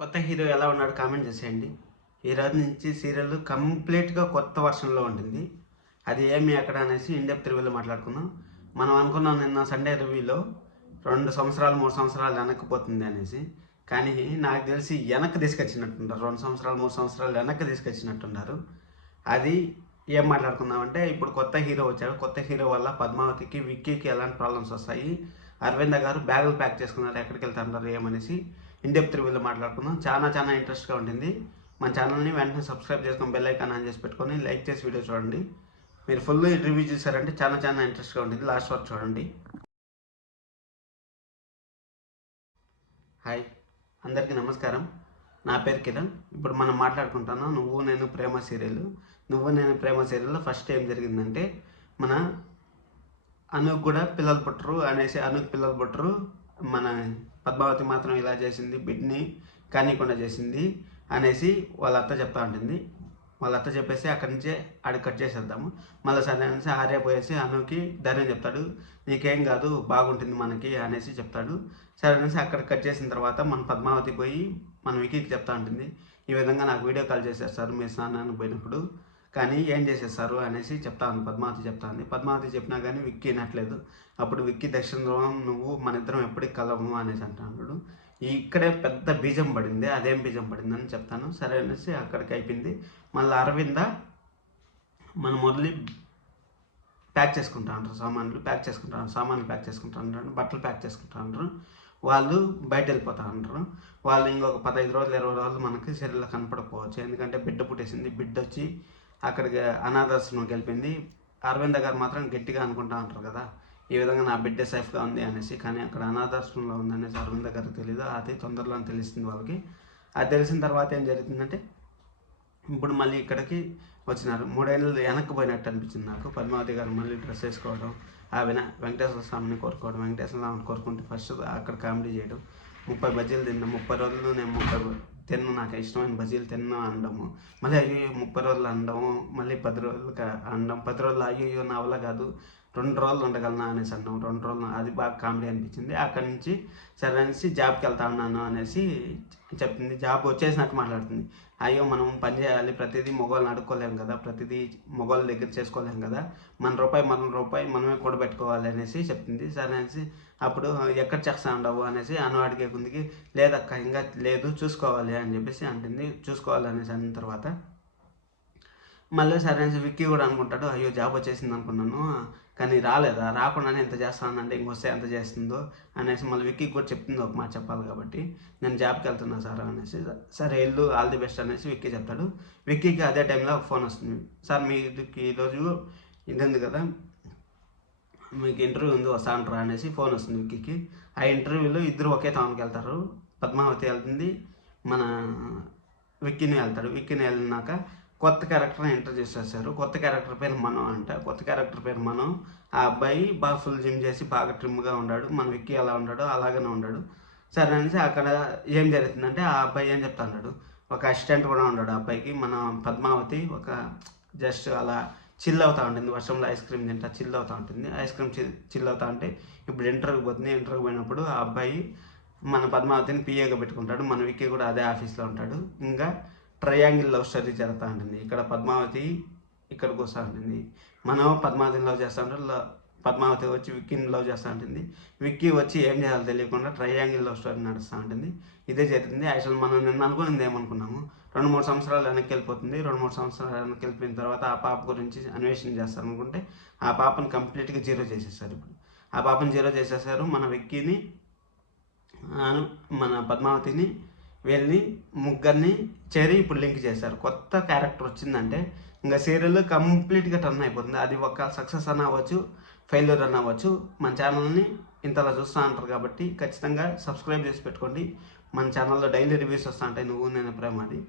కొత్త హీరో ఎలా ఉన్నాడు కామెంట్ చేసేయండి. ఈ రోజు నుంచి సీరియల్ కంప్లీట్గా కొత్త వర్షన్లో ఉంటుంది. అది ఏమి ఎక్కడ అనేసి ఇండెప్త్ రివ్యూలో మాట్లాడుకుందాం. మనం అనుకున్నాం నిన్న సండే రివ్యూలో 2 సంవత్సరాలు 3 సంవత్సరాలు వెనక్కిపోతుంది అనేసి. కానీ నాకు తెలిసి వెనక్కి తీసుకొచ్చినట్టుంటారు. 2 సంవత్సరాలు 3 సంవత్సరాలు వెనక్కి తీసుకొచ్చినట్టున్నారు. అది ఏం మాట్లాడుకుందామంటే, ఇప్పుడు కొత్త హీరో వచ్చాడు. కొత్త హీరో వల్ల పద్మావతికి విక్కీకి ఎలాంటి ప్రాబ్లమ్స్ వస్తాయి, అరవింద గారు బ్యాగులు ప్యాక్ చేసుకున్నారు, ఎక్కడికి వెళ్తారు ఏమనేసి ఇండెప్త్ రివ్యూలో మాట్లాడుకుందాం. చాలా ఇంట్రెస్ట్గా ఉంటుంది. మన ఛానల్ని వెంటనే సబ్స్క్రైబ్ చేసుకొని బెల్ ఐకాన్ ఆన్ చేసి పెట్టుకొని లైక్ చేసి వీడియో చూడండి. మీరు ఫుల్ రివ్యూ చూసారంటే చాలా ఇంట్రెస్ట్గా ఉంటుంది. లాస్ట్ వరకు చూడండి. హాయ్, అందరికీ నమస్కారం. నా పేరు కిరణ్. ఇప్పుడు మనం మాట్లాడుకుంటున్నాం నువ్వు నేను ప్రేమ సీరియల్. నువ్వు నేను ప్రేమ సీరియల్లో ఫస్ట్ ఏం జరిగిందంటే, మన అనుకు కూడా పిల్లలు పుట్టరు అనేసి, అనుకు పిల్లలు పుట్టరు, మన పద్మావతి మాత్రం ఇలా చేసింది, బిడ్ని కానీకుండా చేసింది అనేసి వాళ్ళ అత్త చెప్తా ఉంటుంది. వాళ్ళ అత్త చెప్పేసి అక్కడి నుంచే ఆడికి కట్ చేసేద్దాము. మళ్ళీ సరే అనేసి ఆర్య పోయేసి అనుకి ధైర్యం చెప్తాడు, నీకేం కాదు బాగుంటుంది మనకి అనేసి చెప్తాడు. సరే అనేసి అక్కడ కట్ చేసిన తర్వాత మన పద్మావతి పోయి మన వికీకి చెప్తా ఉంటుంది, ఈ విధంగా నాకు వీడియో కాల్ చేసేస్తారు మీరు స్నానానికి పోయినప్పుడు, కానీ ఏం చేసేస్తారు అనేసి చెప్తాను. పద్మావతి చెప్తాను. పద్మావతి చెప్పినా కానీ విక్కీ వినట్లేదు. అప్పుడు విక్కీ దక్షిణ ధ్రువం నువ్వు మన ఇద్దరం ఎప్పటికి కలవము అనేసి అంటాడు. ఇక్కడే పెద్ద బీజం పడింది. అదేం బీజం పడిందని చెప్తాను. సరే అనేసి అక్కడికి అయిపోయింది. మళ్ళీ అరవింద మన మురళి ప్యాక్ చేసుకుంటా ఉంటారు, సామాన్లు ప్యాక్ చేసుకుంటా ఉంటారు, బట్టలు ప్యాక్ చేసుకుంటా ఉంటారు. వాళ్ళు బయట వెళ్ళిపోతూ ఉంటారు. వాళ్ళు ఇంకొక 15 రోజులు 20 రోజులు మనకి సీరియల్లో కనపడకపోవచ్చు. ఎందుకంటే బిడ్డ పుట్టేసింది. బిడ్డ వచ్చి అక్కడికి అనాథాశ్రమంకి వెళ్ళిపోయింది. అరవింద గారు మాత్రం గట్టిగా అనుకుంటా ఉంటారు కదా, ఈ విధంగా నా బిడ్డ సేఫ్గా ఉంది అనేసి. కానీ అక్కడ అనాథాశ్రమంలో ఉంది అనేసి అరవింద గారికి తెలియదు. అది తొందరలో తెలుస్తుంది వాళ్ళకి. అది తెలిసిన తర్వాత ఏం జరుగుతుందంటే, ఇప్పుడు మళ్ళీ ఇక్కడికి వచ్చినారు. 3 ఏళ్ళు వెనక్కి పోయినట్టు అనిపించింది నాకు. పద్మావతి గారు మళ్ళీ డ్రెస్ వేసుకోవడం, ఆ వెంకటేశ్వర స్వామిని కోరుకోవడం, వెంకటేశ్వర స్వామిని కోరుకుంటే ఫస్ట్ అక్కడ కామెడీ చేయడం, 30 బజ్జీలు తిన్నా, 30 రోజులు నేను 30 తిన్ను, నాకు ఇష్టమైన బజ్జీలు తిన్నా అనడము, మళ్ళీ అయ్యో 30 రోజులు అనడము, మళ్ళీ 10 రోజులు అనడం, 10 రోజులు అయ్యో నా వల్ల కాదు 2 రోజులు ఉండగలనా అనేసి అన్నాం. 2 రోజులు, అది బాగా కామెడీ అనిపించింది. అక్కడి నుంచి సరే అనేసి జాబ్కి వెళ్తా ఉన్నాను అనేసి చెప్తుంది. జాబ్ వచ్చేసినట్టు మాట్లాడుతుంది. అయ్యో మనం పని చేయాలి, ప్రతిదీ మగవాళ్ళని అడుక్కోలేము కదా, ప్రతిదీ మగవాళ్ళ దగ్గర చేసుకోలేము కదా, మన రూపాయి మనమే కూడబెట్టుకోవాలి అనేసి చెప్తుంది. సరే అనేసి అప్పుడు ఎక్కడ చేస్తా ఉండవు అనేసి అను అడిగే ముందుకి, లేదక్క ఇంకా లేదు చూసుకోవాలి అని చెప్పేసి అంటుంది. చూసుకోవాలి అనేసి అన్న తర్వాత మళ్ళీ సరే అనేసి విక్కీ కూడా అనుకుంటాడు, అయ్యో జాబ్ వచ్చేసింది అనుకున్నాను, కానీ రాలేదా, రాకుండానే ఎంత చేస్తానంటే ఇంకొస్తే ఎంత చేస్తుందో అనేసి మళ్ళీ విక్కీకి కూడా చెప్తుంది. ఒక మాట చెప్పాలి కాబట్టి, నేను జాబ్కి వెళ్తున్నా సార్ అనేసి. సరే వెళ్ళు, ఆల్ ది బెస్ట్ అనేసి విక్కీ చెప్తాడు. విక్కీకి అదే టైంలో ఒక ఫోన్ వస్తుంది. సార్ మీకు ఈరోజు ఇది ఉంది కదా, మీకు ఇంటర్వ్యూ ఉంది వస్తా అంటారా అనేసి ఫోన్ వస్తుంది విక్కీకి. ఆ ఇంటర్వ్యూలో ఇద్దరు ఒకే టౌన్కి వెళ్తారు. పద్మావతి వెళ్తుంది, మన విక్కీని వెళ్తాడు. విక్కీని వెళ్ళినాక కొత్త క్యారెక్టర్ని ఇంట్రడ్యూస్ చేశారు. కొత్త క్యారెక్టర్ పేరు మనో అంట. కొత్త క్యారెక్టర్ పేరు మనో. ఆ అబ్బాయి బాగా ఫుల్ జిమ్ చేసి బాగా ట్రిమ్గా ఉన్నాడు. మన విక్కీ ఎలా ఉన్నాడో అలాగనే ఉన్నాడు. సరే అనేసి అక్కడ ఏం జరుగుతుందంటే, ఆ అబ్బాయి ఏం చెప్తా ఉన్నాడు, ఒక అసిస్టెంట్ కూడా ఉన్నాడు ఆ అబ్బాయికి. మన పద్మావతి ఒక జస్ట్ అలా చిల్ అవుతూ ఉంటుంది. వర్షంలో ఐస్ క్రీమ్ తింటా చిల్ అవుతూ ఉంటుంది. ఐస్ క్రీమ్ చిల్ అవుతా ఉంటే ఇప్పుడు ఇంటర్వ్యూకి పోతుంది. ఇంటర్వ్యూకి పోయినప్పుడు ఆ అబ్బాయి మన పద్మావతిని పిఏగా పెట్టుకుంటాడు. మన విక్కీ కూడా అదే ఆఫీస్లో ఉంటాడు. ఇంకా ట్రయాంగిల్ లవ్ స్టోరీ జరుగుతూ ఉంటుంది. ఇక్కడ పద్మావతి ఇక్కడికి వస్తూ ఉంటుంది. మనం పద్మావతిని లవ్ చేస్తూ ఉంటాడు. పద్మావతి వచ్చి విక్కీని లవ్ చేస్తూ ఉంటుంది. విక్కీ వచ్చి ఏం చేయాలో తెలియకుండా ట్రయాంగిల్ లవ్ స్టోరీ నడుస్తూ ఉంటుంది. ఇదే జరుగుతుంది. యాక్చువల్ మనం నిన్న అనుకున్నది ఏమనుకున్నాము, 2-3 సంవత్సరాలు వెనక్కి వెళ్ళిపోతుంది. 2-3 సంవత్సరాలు వెనక్కి వెళ్ళిపోయిన తర్వాత ఆ పాప గురించి అన్వేషణ చేస్తారు అనుకుంటే, ఆ పాపను కంప్లీట్గా జీరో చేసేస్తారు. ఇప్పుడు ఆ పాపను జీరో చేసేసారు. మన విక్కీని, మన పద్మావతిని, వీళ్ళని ముగ్గురిని చేరి ఇప్పుడు లింక్ చేశారు. కొత్త క్యారెక్టర్ వచ్చిందంటే ఇంకా సీరియల్ కంప్లీట్గా టర్న్ అయిపోతుంది. అది ఒక సక్సెస్ అని అవ్వచ్చు, ఫెయిల్యూర్ అని అవ్వచ్చు. మన ఛానల్ని ఇంతలా చూస్తూ ఉంటారు కాబట్టి ఖచ్చితంగా సబ్స్క్రైబ్ చేసి పెట్టుకోండి. మన ఛానల్లో డైలీ రివ్యూస్ వస్తూ ఉంటాయి. నువ్వు నేను ప్రేమ అది.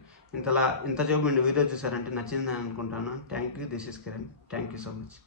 ఇంత చూపు వీడియో చూసారంటే నచ్చిందని అనుకుంటాను. Thank you. This is Kiran. Thank you so much.